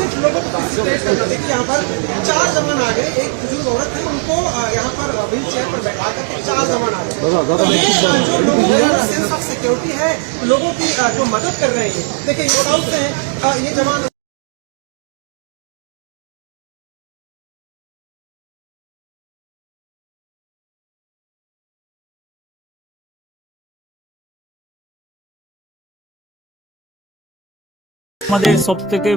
सिर्फ लोगों को फैसिलिटेट करना। देखिए यहाँ पर 4 जवान आ गए, एक बुजुर्ग औरत है, उनको यहाँ पर व्हील चेयर पर बैठा करके 4 जवान आ गए। तो ये जो लोगों का सेंस ऑफ सिक्योरिटी है, लोगों की जो मदद कर रहे हैं। देखिए ये हैं ये जवान আমাদের সব থেকে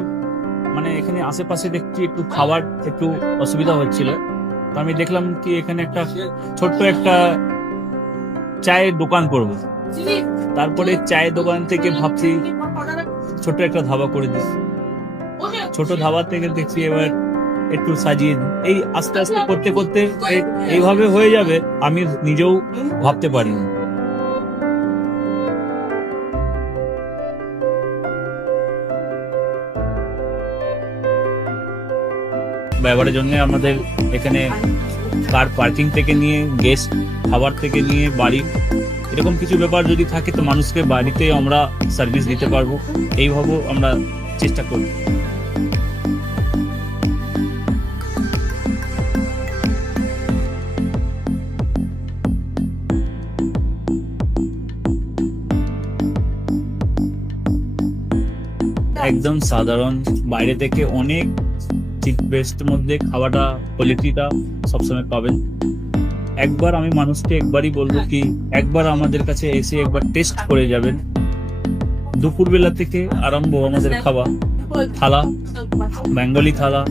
মানে এখানে আশেপাশে দেখছি একটু খাবার একটু অসুবিধা হচ্ছিল, তো আমি দেখলাম কি এখানে একটা ছোট্ট একটা চায়ের দোকান করব। তারপরে চায়ের দোকান থেকে ভাবছি ছোট্ট একটা ধাবা করে দিই। ছোট ধাবা থেকে দেখছি এবার একটু সাজিয়ে এই আস্তে আস্তে করতে করতে এইভাবে হয়ে যাবে আমি নিজেও ভাবতে পারিনি। ব্যবহারের জন্য আমাদের এখানে কার পার্কিং থেকে নিয়ে গেস্ট খাবার থেকে নিয়ে বাড়ি এরকম কিছু ব্যাপার যদি থাকে তো মানুষকে বাড়িতে আমরা সার্ভিস দিতে পারবো, এইভাবেও আমরা চেষ্টা করি। একদম সাধারণ, বাইরে থেকে অনেক চিপ বেস্টের মধ্যে খাওয়াটা কোয়ালিটিটা সবসময় পাবেন। একবার আমি মানুষকে একবারই বলবো কি একবার আমাদের কাছে এসে একবার টেস্ট করে যাবেন। দুপুরবেলা থেকে আরম্ভ আমাদের খাওয়া, থালা, বেঙ্গলি থালা,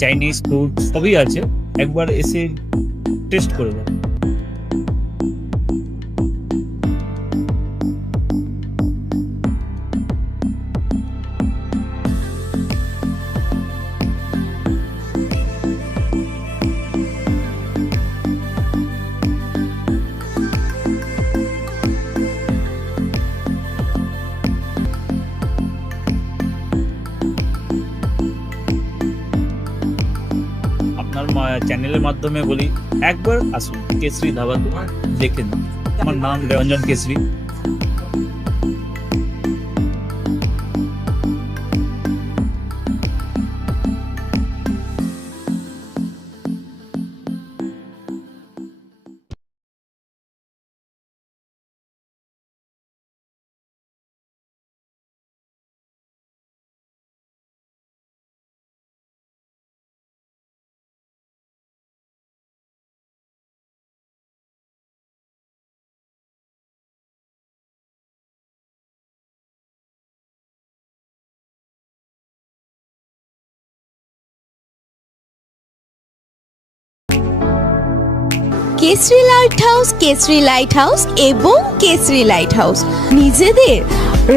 চাইনিজ ফুড সবই আছে, একবার এসে টেস্ট করে যাবেন। আপনার চ্যানেলের মাধ্যমে বলি একবার আসুন কেশরী ধাবাতে দেখেন। আমার নাম Ranjan Keshari. Keshari light house, Keshari light house এবং কেশরী লাইট হাউস নিজেদের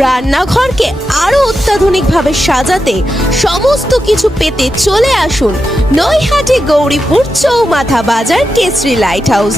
রান্নাঘরকে আরো অত্যাধুনিকভাবে সাজাতে সমস্ত কিছু পেতে চলে আসুন নৈহাটি গৌরীপুর চৌমাথা বাজার কেশরী লাইট হাউস।